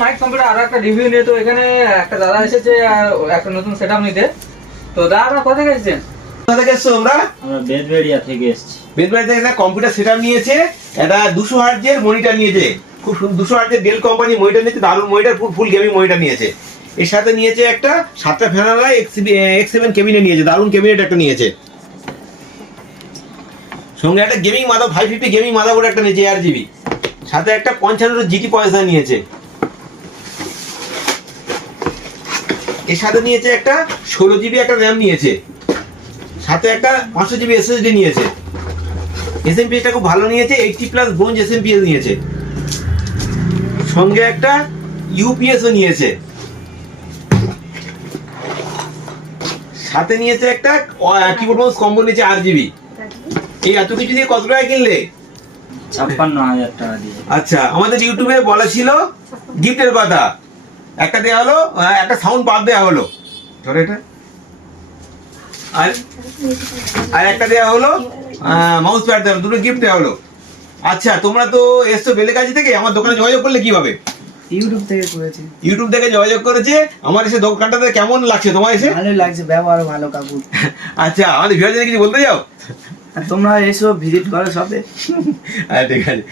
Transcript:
Mic computer আর একটা review নিয়ে। তো এখানে একটা দাদা এসেছে একটা নতুন সেটআপ নিতে। তো দাদা কোথা থেকে এসেছেন? কোথা থেকে এসছো তোমরা? আমরা বেদবেড়িয়া থেকে এসেছি। বেদবাড়ি থেকে একটা কম্পিউটার সেটআপ নিয়েছে, একটা 200 হার্জের মনিটর নিয়েছে, খুব 200 হার্জের ডেল কোম্পানি মনিটর নিয়েছে, দারুণ মনিটর, ফুল গেমিং মনিটর নিয়েছে। এর সাথে নিয়েছে একটা 7টা ফ্যানালা X7 কেবিনেট নিয়েছে, দারুণ কেবিনেট একটা নিয়েছে। সঙ্গে একটা গেমিং মাদার 550 গেমিং মাদারবোর্ড একটা নিয়েছে RGB, সাথে একটা 55 GT প্রসেসর নিয়েছে। এর সাথে নিয়েছে একটা 16 GB একটা র্যাম নিয়েছে, সাথে একটা 500 GB SSD নিয়েছে। SMPS টা খুব ভালো নিয়েছে, 80+ ব্রোঞ্জ SMPS নিয়েছে। সঙ্গে একটা UPS ও নিয়েছে, সাথে নিয়েছে একটা কিবোর্ড মাউস কম্বো নিয়েছে RGB। এই এত কিছু দিয়ে কত টাকা কিনলে? 56,000 টাকা দিয়ে। আচ্ছা, আমাদের ইউটিউবে বলা ছিল গিফটের কথা, একটা দেওয়া হলো, একটা সাউন্ড বার দেওয়া হলো, ধরো এটা, আর একটা দেওয়া হলো মাউস প্যাড দেওয়া হলো, দুটো গিফট দেওয়া হলো। আচ্ছা, তোমরা তো এসছো বেলেগাছি থেকে, আমার দোকানে যোগাযোগ করলে কিভাবে? ইউটিউব থেকে করেছি। ইউটিউব থেকে যোগাযোগ করেছে। আমার এসে দোকানটাতে কেমন লাগছে তোমার এসে? ভালোই লাগছে, ব্যবহার ভালো কাকু। আচ্ছা, আমাদের ভিউয়ারদের কিছু বলতে যাও? আর তোমরা এসো, ভিজিট করো শপে। ঠিক আছে।